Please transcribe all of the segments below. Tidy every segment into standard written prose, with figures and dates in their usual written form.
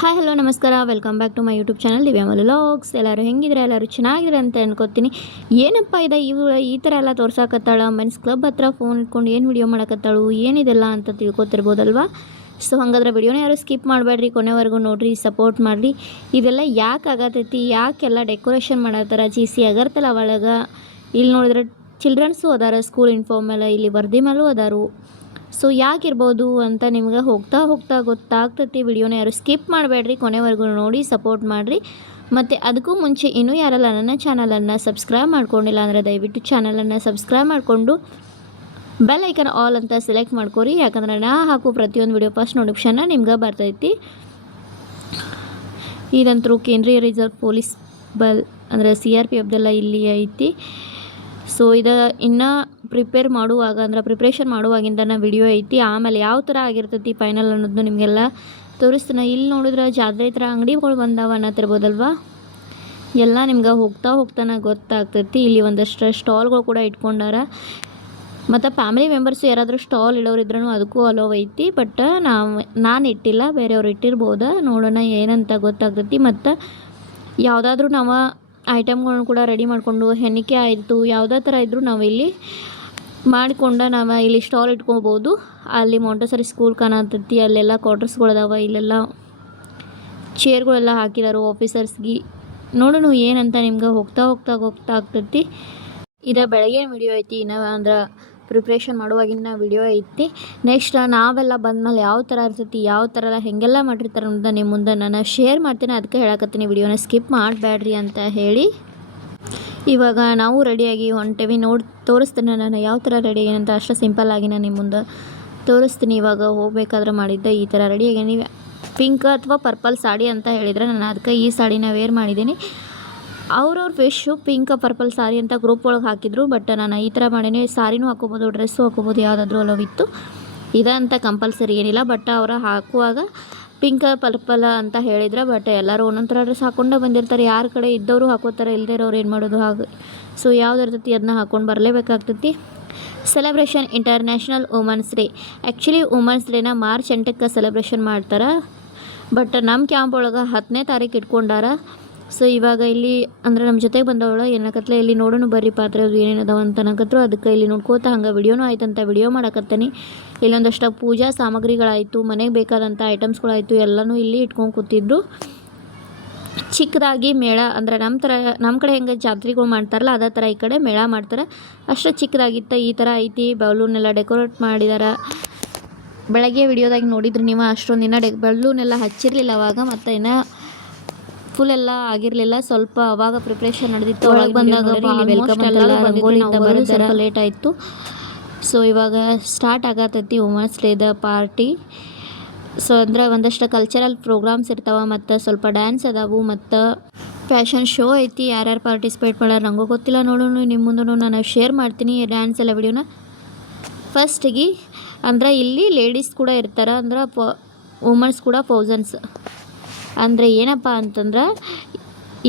Hi hello ನಮಸ್ಕಾರ, welcome back to my YouTube channel Divya Mallu vlogs. ಎಲ್ಲರೂ ಹೆಂಗಿದ್ರೆ ಎಲ್ಲರೂ ಚೆನ್ನಾಗಿದ್ರೆ ಅಂತ ಅನ್ಕೋತೀನಿ. ಏನಪ್ಪ ಇದೆ ಇವಳು ಈ ಥರ ಎಲ್ಲ ತೋರ್ಸಾಕತ್ತಾಳ, ಮೆನ್ಸ್ ಕ್ಲಬ್ ಹತ್ರ ಫೋನ್ ಇಟ್ಕೊಂಡು ಏನು ವಿಡಿಯೋ ಮಾಡಕತ್ತಾಳು, ಏನಿದೆಲ್ಲ ಅಂತ ತಿಳ್ಕೊತಿರ್ಬೋದಲ್ವಾ. ಸೊ ಹಾಗಾದ್ರೆ ವಿಡಿಯೋನ ಯಾರು ಸ್ಕಿಪ್ ಮಾಡಬೇಡ್ರಿ, ಕೊನೆವರೆಗೂ ನೋಡಿರಿ, ಸಪೋರ್ಟ್ ಮಾಡಿರಿ. ಇದೆಲ್ಲ ಯಾಕೆ ಆಗತೈತಿ, ಯಾಕೆಲ್ಲ ಡೆಕೋರೇಷನ್ ಮಾಡತ್ತಾರ GC ಅಗರ್ತಲ್ಲ ಒಳಗೆ. ಇಲ್ಲಿ ನೋಡಿದ್ರೆ ಚಿಲ್ಡ್ರನ್ಸು ಅದಾರ, ಸ್ಕೂಲ್ ಯೂನಿಫಾರ್ಮ್ ಮೇಲೆ, ಇಲ್ಲಿ ವರ್ದಿ ಮೇಲೂ ಅದಾರು. ಸೊ ಯಾಕಿರ್ಬೋದು ಅಂತ ನಿಮ್ಗೆ ಹೋಗ್ತಾ ಗೊತ್ತಾಗ್ತೈತಿ. ವಿಡಿಯೋನ ಯಾರು ಸ್ಕಿಪ್ ಮಾಡಬೇಡ್ರಿ, ಕೊನೆವರೆಗೂ ನೋಡಿ ಸಪೋರ್ಟ್ ಮಾಡಿರಿ. ಮತ್ತು ಅದಕ್ಕೂ ಮುಂಚೆ ಇನ್ನೂ ಯಾರೆಲ್ಲ ನನ್ನ ಚಾನಲನ್ನು ಸಬ್ಸ್ಕ್ರೈಬ್ ಮಾಡ್ಕೊಂಡಿಲ್ಲ ಅಂದರೆ ದಯವಿಟ್ಟು ಚಾನಲನ್ನು ಸಬ್ಸ್ಕ್ರೈಬ್ ಮಾಡಿಕೊಂಡು ಬೆಲ್ ಐಕನ್ ಆಲ್ ಅಂತ ಸೆಲೆಕ್ಟ್ ಮಾಡ್ಕೊರಿ. ಯಾಕಂದರೆ ನಾ ಹಾಕೋ ಪ್ರತಿಯೊಂದು ವಿಡಿಯೋ ಫಸ್ಟ್ ನೋಟಿಫಿಕೇಷನ್ನ ನಿಮ್ಗೆ ಬರ್ತೈತಿ. ಇದಂತರೂ ಕೇಂದ್ರೀಯ ರಿಸರ್ವ್ ಪೊಲೀಸ್ ಬಲ್ ಅಂದರೆ CRPFದೆಲ್ಲ ಇಲ್ಲಿ ಐತಿ. ಸೊ ಇದು ಇನ್ನೂ ಪ್ರಿಪ್ರೇಷನ್ ಮಾಡುವಾಗಿಂದ ವಿಡಿಯೋ ಐತಿ. ಆಮೇಲೆ ಯಾವ ಥರ ಆಗಿರ್ತೈತಿ ಫೈನಲ್ ಅನ್ನೋದು ನಿಮಗೆಲ್ಲ ತೋರಿಸ್ತಾನೆ. ಇಲ್ಲಿ ನೋಡಿದ್ರೆ ಜಾತ್ರೆ ಥರ ಅಂಗಡಿಗಳು ಬಂದಾವ ಅನ್ನತ್ತಿರ್ಬೋದಲ್ವ. ಎಲ್ಲ ನಿಮ್ಗೆ ಹೋಗ್ತಾನೆ ಗೊತ್ತಾಗ್ತೈತಿ. ಇಲ್ಲಿ ಒಂದಷ್ಟು ಸ್ಟಾಲ್ಗಳು ಕೂಡ ಇಟ್ಕೊಂಡಾರ. ಮತ್ತು ಫ್ಯಾಮಿಲಿ ಮೆಂಬರ್ಸು ಯಾರಾದರೂ ಸ್ಟಾಲ್ ಇಡೋರು ಇದ್ರೂ ಅದಕ್ಕೂ ಅಲೋವ್ ಐತಿ. ಬಟ್ ನಾನು ಇಟ್ಟಿಲ್ಲ, ಬೇರೆಯವ್ರು ಇಟ್ಟಿರ್ಬೋದು. ನೋಡೋಣ ಏನಂತ ಗೊತ್ತಾಗ್ತೈತಿ. ಮತ್ತು ಯಾವುದಾದ್ರೂ ನಾವು ಐಟಮ್ಗಳನ್ನ ಕೂಡ ರೆಡಿ ಮಾಡಿಕೊಂಡು, ಹೆಣಿಕೆ ಆಯಿತು ಯಾವುದೇ ಥರ ಇದ್ದರೂ ನಾವು ಇಲ್ಲಿ ಮಾಡಿಕೊಂಡು ನಾವು ಇಲ್ಲಿ ಸ್ಟಾಲ್ ಇಟ್ಕೋಬೋದು. ಅಲ್ಲಿ ಮಾಂಟೆಸರಿ ಸ್ಕೂಲ್ ಕಾಣತೈತಿ, ಅಲ್ಲೆಲ್ಲ ಕ್ವಾರ್ಟರ್ಸ್ಗಳದಾವ, ಇಲ್ಲೆಲ್ಲ ಚೇರ್ಗಳೆಲ್ಲ ಹಾಕಿದಾರು ಆಫೀಸರ್ಸ್ಗೆ. ನೋಡೋಣ ಏನಂತ ನಿಮ್ಗೆ ಹೋಗ್ತಾ ಗೊತ್ತಾಗ್ತೈತಿ. ಇದು ಬೆಳಗ್ಗೆ ವಿಡಿಯೋ ಐತಿ, ಇನ್ನು ಅಂದ್ರೆ ಪ್ರಿಪ್ರೇಷನ್ ಮಾಡುವಾಗಿನ ವಿಡಿಯೋ ಐತಿ. ನೆಕ್ಸ್ಟ್ ನಾವೆಲ್ಲ ಬಂದಮೇಲೆ ಯಾವ ಥರ ಇರ್ತೈತಿ, ಯಾವ ಥರ ಎಲ್ಲ ಹೆಂಗೆಲ್ಲ ಮಾಡಿರ್ತಾರೆ ಅಂತ ನಿಮ್ಮ ಮುಂದೆ ನಾನು ಶೇರ್ ಮಾಡ್ತೀನಿ. ಅದಕ್ಕೆ ಹೇಳಕತ್ತೀನಿ ವಿಡಿಯೋನ ಸ್ಕಿಪ್ ಮಾಡಬೇಡ್ರಿ ಅಂತ ಹೇಳಿ. ಇವಾಗ ನಾವು ರೆಡಿಯಾಗಿ ಹೊಂಟೇವಿ. ತೋರಿಸ್ತೀನಿ ನಾನು ಯಾವ ಥರ ರೆಡಿ ಅಂತ. ಅಷ್ಟು ಸಿಂಪಲ್ಲಾಗಿ ನಾನು ನಿಮ್ಮ ಮುಂದೆ ತೋರಿಸ್ತೀನಿ. ಇವಾಗ ಹೋಗ್ಬೇಕಾದ್ರೆ ಮಾಡಿದ್ದೆ ಈ ಥರ ರೆಡಿಯಾಗಿ. ನೀವು ಪಿಂಕ್ ಅಥವಾ ಪರ್ಪಲ್ ಸಾಡಿ ಅಂತ ಹೇಳಿದರೆ ನಾನು ಅದಕ್ಕೆ ಈ ಸಾಡಿನ ವೇರ್ ಮಾಡಿದ್ದೀನಿ. ಅವ್ರವ್ರ ಫಿಶ್ಶು ಪಿಂಕ್ ಪರ್ಪಲ್ ಸಾರಿ ಅಂತ ಗ್ರೂಪ್ ಒಳಗೆ ಹಾಕಿದ್ರು. ಬಟ್ ನಾನು ಈ ಥರ ಮಾಡೀನಿ. ಸಾರಿನೂ ಹಾಕೋಬೋದು, ಡ್ರೆಸ್ಸು ಹಾಕೋಬೋದು, ಯಾವುದಾದ್ರೂ ಅಲವಿತ್ತು. ಇದಂತ ಕಂಪಲ್ಸರಿ ಏನಿಲ್ಲ. ಬಟ್ ಅವರು ಹಾಕುವಾಗ ಪಿಂಕ್ ಪರ್ಪಲ್ ಅಂತ ಹೇಳಿದ್ರೆ, ಬಟ್ ಎಲ್ಲರೂ ಒಂದೊಂದು ಥರ ಡ್ರೆಸ್ ಹಾಕ್ಕೊಂಡೇ ಬಂದಿರ್ತಾರೆ. ಯಾರ ಕಡೆ ಇದ್ದವರು ಹಾಕೋತಾರೆ, ಇಲ್ಲದೇ ಇರೋರು ಏನು ಮಾಡೋದು ಹಾಗೆ. ಸೊ ಯಾವ್ದು ಇರ್ತೈತಿ ಅದನ್ನ ಹಾಕ್ಕೊಂಡು ಬರಲೇಬೇಕಾಗ್ತೈತಿ. Celebration international women's day. Actually women's ಡೇನ ಮಾರ್ಚ್ 8ಕ್ಕೆ ಸೆಲೆಬ್ರೇಷನ್ ಮಾಡ್ತಾರೆ. ಬಟ್ ನಮ್ಮ ಕ್ಯಾಂಪ್ ಒಳಗೆ 10ನೇ ತಾರೀಕು ಇಟ್ಕೊಂಡಾರ. ಸೊ ಇವಾಗ ಇಲ್ಲಿ ಅಂದರೆ ನಮ್ಮ ಜೊತೆಗೆ ಬಂದವಳು ಏನಕತ್ಲೆ, ಇಲ್ಲಿ ನೋಡೋಣ ಬರ್ರಿ ಪಾತ್ರೆ ಅದು ಏನೇನದಾವ ಅಂತ ಅನ್ನಕತ್ರು. ಅದಕ್ಕೆ ಇಲ್ಲಿ ನೋಡ್ಕೋತಾ ಹಂಗೆ ವಿಡಿಯೋನೂ ಆಯ್ತಂತ ವಿಡಿಯೋ ಮಾಡಕತ್ತೀನಿ. ಇಲ್ಲೊಂದಷ್ಟು ಪೂಜಾ ಸಾಮಗ್ರಿಗಳಾಯಿತು, ಮನೆಗೆ ಬೇಕಾದಂಥ ಐಟಮ್ಸ್ಗಳಾಯಿತು, ಎಲ್ಲನೂ ಇಲ್ಲಿ ಇಟ್ಕೊಂಡು ಕೂತಿದ್ರು. ಚಿಕ್ಕದಾಗಿ ಮೇಳ ಅಂದರೆ ನಮ್ಮ ಕಡೆ ಹೆಂಗೆ ಜಾತ್ರೆಗಳು ಮಾಡ್ತಾರಲ್ಲ ಅದೇ ಥರ ಈ ಕಡೆ ಮೇಳ ಮಾಡ್ತಾರೆ. ಅಷ್ಟು ಚಿಕ್ಕದಾಗಿತ್ತು. ಈ ಥರ ಐತಿ. ಬಲೂನೆಲ್ಲ ಡೆಕೋರೇಟ್ ಮಾಡಿದ್ದಾರೆ. ಬೆಳಗ್ಗೆ ವಿಡಿಯೋದಾಗ ನೋಡಿದ್ರಿ ನೀವು. ಅಷ್ಟೊಂದು ದಿನ ಬಲೂನೆಲ್ಲ ಹಚ್ಚಿರಲಿಲ್ಲ ಅವಾಗ. ಮತ್ತು ಇನ್ನೂ ಫುಲ್ ಎಲ್ಲ ಆಗಿರಲಿಲ್ಲ, ಸ್ವಲ್ಪ ಅವಾಗ ಪ್ರಿಪ್ರೇಷನ್ ನಡೆದಿತ್ತು. ಒಳಗೆ ಬಂದಾಗ ಸ್ವಲ್ಪ ಲೇಟ್ ಆಯಿತು. ಸೊ ಇವಾಗ ಸ್ಟಾರ್ಟ್ ಆಗತೈತಿ ವುಮೆನ್ಸ್ ಡೇದ ಪಾರ್ಟಿ. ಸೊ ಅಂದರೆ ಒಂದಷ್ಟು ಕಲ್ಚರಲ್ ಪ್ರೋಗ್ರಾಮ್ಸ್ ಇರ್ತಾವೆ, ಮತ್ತು ಸ್ವಲ್ಪ ಡ್ಯಾನ್ಸ್ ಅದಾವು, ಮತ್ತು ಫ್ಯಾಷನ್ ಶೋ ಐತಿ. ಯಾರ್ಯಾರು ಪಾರ್ಟಿಸಿಪೇಟ್ ಮಾಡೋರು ನನಗೂ ಗೊತ್ತಿಲ್ಲ. ನೋಡೋಣ ನಿಮ್ಮ ಮುಂದೆ ನಾನು ಶೇರ್ ಮಾಡ್ತೀನಿ ಡ್ಯಾನ್ಸ್ ಎಲ್ಲ ವಿಡಿಯೋನ. ಫಸ್ಟಿಗೆ ಅಂದರೆ ಇಲ್ಲಿ ಲೇಡೀಸ್ ಕೂಡ ಇರ್ತಾರೆ, ಅಂದ್ರೆ ವುಮೆನ್ಸ್ ಕೂಡ ಪೌಸನ್ಸ್. ಅಂದರೆ ಏನಪ್ಪ ಅಂತಂದ್ರೆ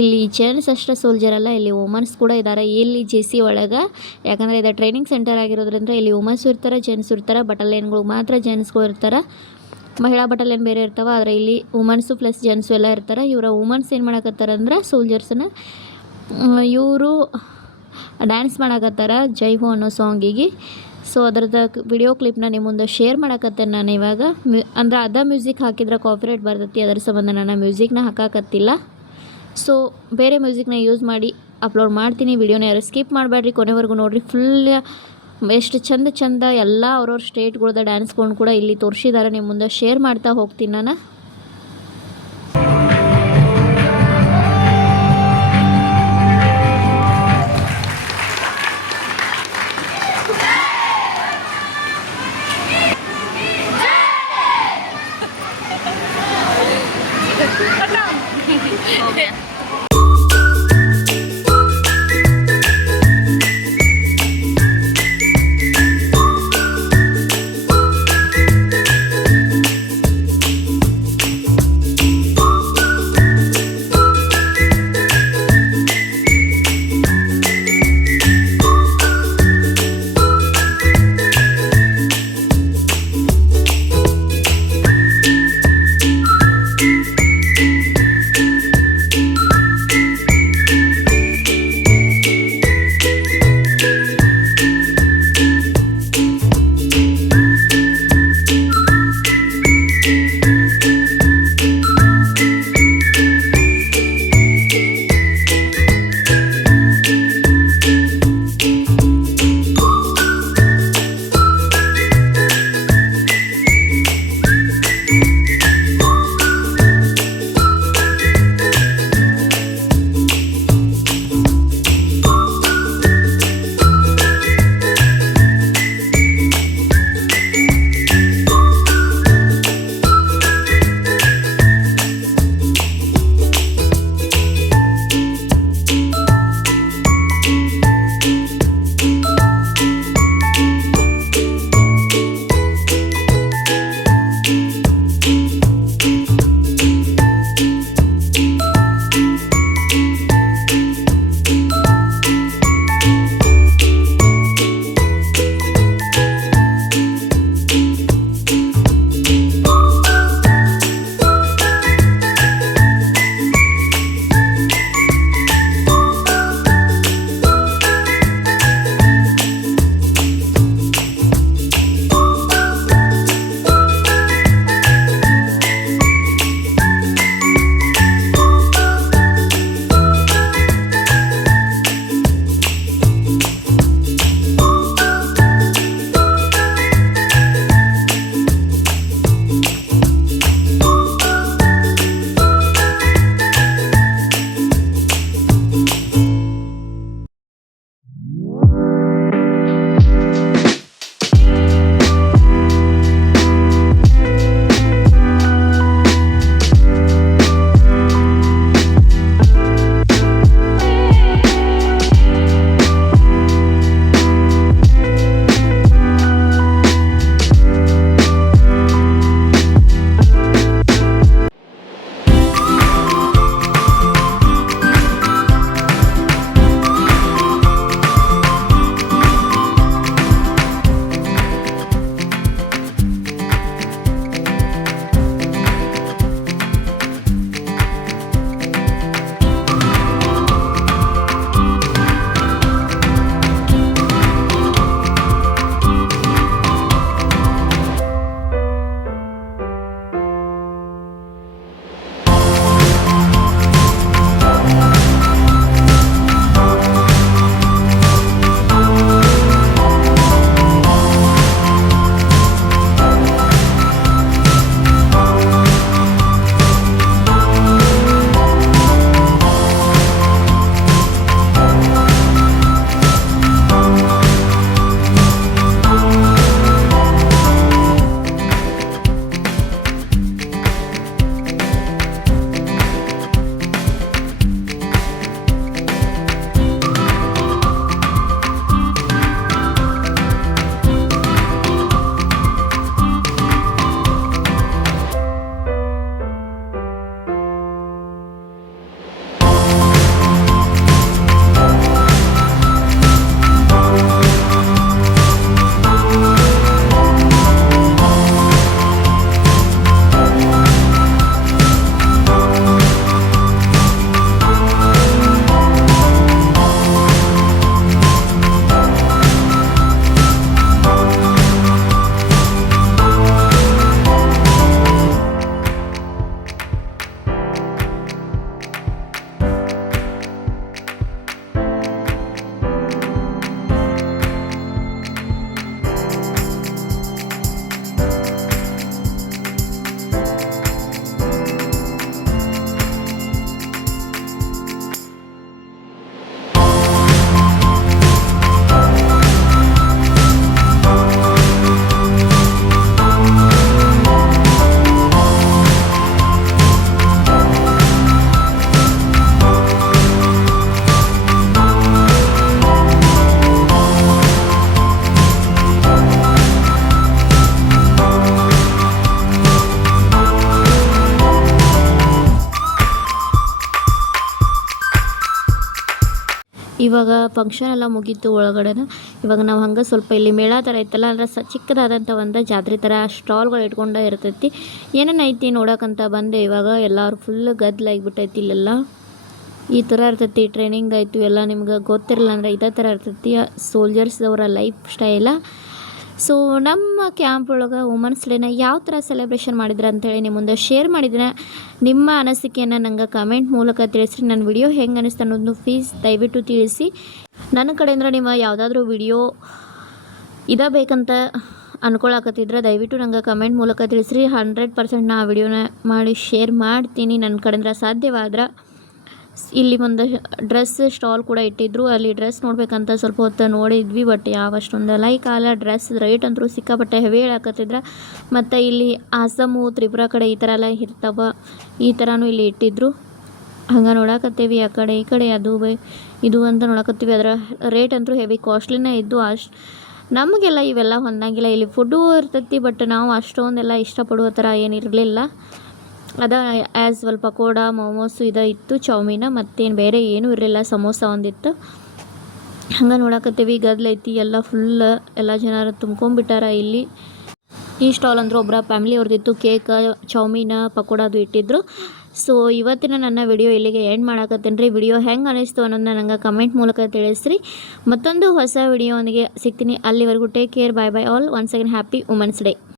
ಇಲ್ಲಿ ಜೆಂಟ್ಸ್ ಅಷ್ಟೇ ಸೋಲ್ಜರ್ ಅಲ್ಲ, ಇಲ್ಲಿ ವುಮೆನ್ಸ್ ಕೂಡ ಇದ್ದಾರೆ ಇಲ್ಲಿ GC ಒಳಗೆ. ಯಾಕಂದರೆ ಇದು ಟ್ರೈನಿಂಗ್ ಸೆಂಟರ್ ಆಗಿರೋದ್ರಿಂದ ಇಲ್ಲಿ ವುಮೆನ್ಸು ಇರ್ತಾರೆ, ಜೆಂಟ್ಸು ಇರ್ತಾರೆ. ಬಟಾಲಿಯನ್ಗಳು ಮಾತ್ರ ಜೆಂಟ್ಸ್ಗಳು ಇರ್ತಾರೆ, ಮಹಿಳಾ ಬಟಾಲಿಯನ್ ಬೇರೆ ಇರ್ತಾವೆ. ಆದರೆ ಇಲ್ಲಿ ವುಮೆನ್ಸು ಪ್ಲಸ್ ಜೆಂಟ್ಸು ಎಲ್ಲ ಇರ್ತಾರೆ. ಇವರ ವುಮೆನ್ಸ್ ಏನು ಮಾಡಕತ್ತಾರೆ ಅಂದ್ರೆ ಸೋಲ್ಜರ್ಸನ್ನ ಇವರು ಡ್ಯಾನ್ಸ್ ಮಾಡಕತ್ತಾರ ಜೈ ಹೋ ಅನ್ನೋ ಸಾಂಗಿಗೆ. ಸೊ ಅದರದ್ದು ವಿಡಿಯೋ ಕ್ಲಿಪ್ನ ನಿಮ್ಮ ಮುಂದೆ ಶೇರ್ ಮಾಡಕತ್ತೇನೆ ನಾನು ಇವಾಗ. ಅಂದ್ರೆ ಅದ ಮ್ಯೂಸಿಕ್ ಹಾಕಿದ್ರೆ ಕಾಪಿರೈಟ್ ಬರ್ತೈತಿ, ಅದರ ಸಂಬಂಧ ನಾನು ಮ್ಯೂಸಿಕ್ನ ಹಾಕಾಕತ್ತಿಲ್ಲ. ಸೊ ಬೇರೆ ಮ್ಯೂಸಿಕ್ನ ಯೂಸ್ ಮಾಡಿ ಅಪ್ಲೋಡ್ ಮಾಡ್ತೀನಿ. ವಿಡಿಯೋನ ಯಾರು ಸ್ಕಿಪ್ ಮಾಡಬೇಡ್ರಿ, ಕೊನೆವರೆಗೂ ನೋಡಿರಿ. ಫುಲ್ ಎಷ್ಟು ಚಂದ ಎಲ್ಲ ಅವ್ರವ್ರ ಸ್ಟೇಟ್ಗಳದ ಡ್ಯಾನ್ಸ್ಗಳನ್ನ ಕೂಡ ಇಲ್ಲಿ ತೋರಿಸಿದ್ದಾರೆ. ನಿಮ್ಮ ಮುಂದೆ ಶೇರ್ ಮಾಡ್ತಾ ಹೋಗ್ತೀನಿ ನಾನು. ಇವಾಗ ಫಂಕ್ಷನ್ ಎಲ್ಲ ಮುಗೀತು ಒಳಗಡೆನ. ಇವಾಗ ನಾವು ಹಂಗೆ ಸ್ವಲ್ಪ ಇಲ್ಲಿ ಮೇಳ ಥರ ಇತ್ತಲ್ಲ, ಅಂದ್ರೆ ಚಿಕ್ಕದಾದಂಥ ಒಂದು ಜಾತ್ರೆ ಥರ ಸ್ಟಾಲ್ಗಳು ಇಟ್ಕೊಂಡು ಇರ್ತೈತಿ. ಏನೇನು ಐತಿ ನೋಡೋಕ್ಕಂತ ಬಂದೆ. ಇವಾಗ ಎಲ್ಲರೂ ಫುಲ್ ಗದ್ದಲಾಗಿಬಿಟ್ಟೈತಿ ಇಲ್ಲೆಲ್ಲ. ಈ ಥರ ಇರ್ತೈತಿ. ಟ್ರೈನಿಂಗ್ ಆಯಿತು ಎಲ್ಲ ನಿಮ್ಗೆ ಗೊತ್ತಿರಲ್ಲ ಅಂದರೆ ಇದೇ ಥರ ಇರ್ತೈತಿ ಸೋಲ್ಜರ್ಸ್ ಅವರ ಲೈಫ್ ಸ್ಟೈಲ. ಸೊ ನಮ್ಮ ಕ್ಯಾಂಪ್ ಒಳಗೆ ವುಮೆನ್ಸ್ ಡೇನ ಯಾವ ಥರ ಸೆಲೆಬ್ರೇಷನ್ ಮಾಡಿದ್ರೆ ಅಂತೇಳಿ ನಿಮ್ಮ ಮುಂದೆ ಶೇರ್ ಮಾಡಿದ್ರೆ, ನಿಮ್ಮ ಅನಿಸಿಕೆಯನ್ನು ನಂಗೆ ಕಮೆಂಟ್ ಮೂಲಕ ತಿಳಿಸ್ರಿ. ನನ್ನ ವಿಡಿಯೋ ಹೆಂಗೆ ಅನಿಸ್ತು ಅನ್ನೋದನ್ನು ಪ್ಲೀಸ್ ದಯವಿಟ್ಟು ತಿಳಿಸಿ. ನನ್ನ ಕಡೆಯಿಂದ ನಿಮ್ಮ ಯಾವುದಾದ್ರೂ ವಿಡಿಯೋ ಬೇಕಂತ ಅಂದ್ಕೊಳಕತ್ತಿದ್ರೆ ದಯವಿಟ್ಟು ನಂಗೆ ಕಮೆಂಟ್ ಮೂಲಕ ತಿಳಿಸ್ರಿ. 100% ನಾ ಆ ವಿಡಿಯೋನ ಮಾಡಿ ಶೇರ್ ಮಾಡ್ತೀನಿ ನನ್ನ ಕಡೆಯಿಂದ ಸಾಧ್ಯವಾದ್ರೆ. ಇಲ್ಲಿ ಒಂದು ಡ್ರೆಸ್ ಸ್ಟಾಲ್ ಕೂಡ ಇಟ್ಟಿದ್ರು. ಅಲ್ಲಿ ಡ್ರೆಸ್ ನೋಡ್ಬೇಕಂತ ಸ್ವಲ್ಪ ಹೊತ್ತು ನೋಡಿದ್ವಿ, ಬಟ್ ಯಾವಷ್ಟೊಂದು ಲೈಕ್ ಆಗಲ್ಲ. ಡ್ರೆಸ್ ರೇಟ್ ಅಂತೂ ಸಿಕ್ಕಾಪಟ್ಟೆ ಹೆವಿ ಹೇಳಕತ್ತಿದ್ರೆ. ಮತ್ತು ಇಲ್ಲಿ ಆಸಮು ತ್ರಿಪುರ ಕಡೆ ಈ ಥರ ಎಲ್ಲ ಇರ್ತಾವ, ಈ ಥರನೂ ಇಲ್ಲಿ ಇಟ್ಟಿದ್ರು. ಹಂಗೆ ನೋಡಕತ್ತೀವಿ ಆ ಕಡೆ ಈ ಕಡೆ, ಅದು ಇದು ಅಂತ ನೋಡಕತ್ತೀವಿ. ಅದರ ರೇಟ್ ಅಂತೂ ಹೆವಿ ಕಾಸ್ಟ್ಲಿನೇ ಇದ್ದು. ನಮಗೆಲ್ಲ ಇವೆಲ್ಲ ಹೊಂದಂಗಿಲ್ಲ. ಇಲ್ಲಿ ಫುಡ್ಡು ಇರ್ತೈತಿ, ಬಟ್ ನಾವು ಅಷ್ಟೊಂದೆಲ್ಲ ಇಷ್ಟಪಡುವ ಥರ ಏನಿರಲಿಲ್ಲ. ಆ್ಯಸ್ ವೆಲ್ ಪಕೋಡ, ಮೋಮೋಸು ಇತ್ತು, ಚೌಮೀನ, ಮತ್ತೇನು ಬೇರೆ ಏನೂ ಇರಲಿಲ್ಲ. ಸಮೋಸ ಒಂದಿತ್ತು. ಹಂಗೆ ನೋಡಕತ್ತೀವಿ. ಗದ್ದಲೈತಿ ಎಲ್ಲ ಫುಲ್, ಎಲ್ಲ ಜನರು ತುಂಬ್ಕೊಂಡ್ಬಿಟ್ಟಾರ ಇಲ್ಲಿ. ಈ ಸ್ಟಾಲ್ ಅಂದ್ರೆ ಒಬ್ಬರ ಫ್ಯಾಮಿಲಿ ಅವ್ರದ್ದಿತ್ತು. ಕೇಕ್, ಚೌಮೀನ, ಪಕೋಡ ಅದು ಇಟ್ಟಿದ್ರು. ಸೊ ಇವತ್ತಿನ ನನ್ನ ವಿಡಿಯೋ ಇಲ್ಲಿಗೆ ಎಂಡ್ ಮಾಡಕತ್ತೇನೆ ರೀ. ವಿಡಿಯೋ ಹೆಂಗೆ ಅನಿಸ್ತು ಅನ್ನೋದನ್ನ ನಂಗೆ ಕಮೆಂಟ್ ಮೂಲಕ ತಿಳಿಸ್ರಿ. ಮತ್ತೊಂದು ಹೊಸ ವಿಡಿಯೋನಿಗೆ ಸಿಗ್ತೀನಿ. ಅಲ್ಲಿವರೆಗೂ take care, bye bye all. Once again happy women's day.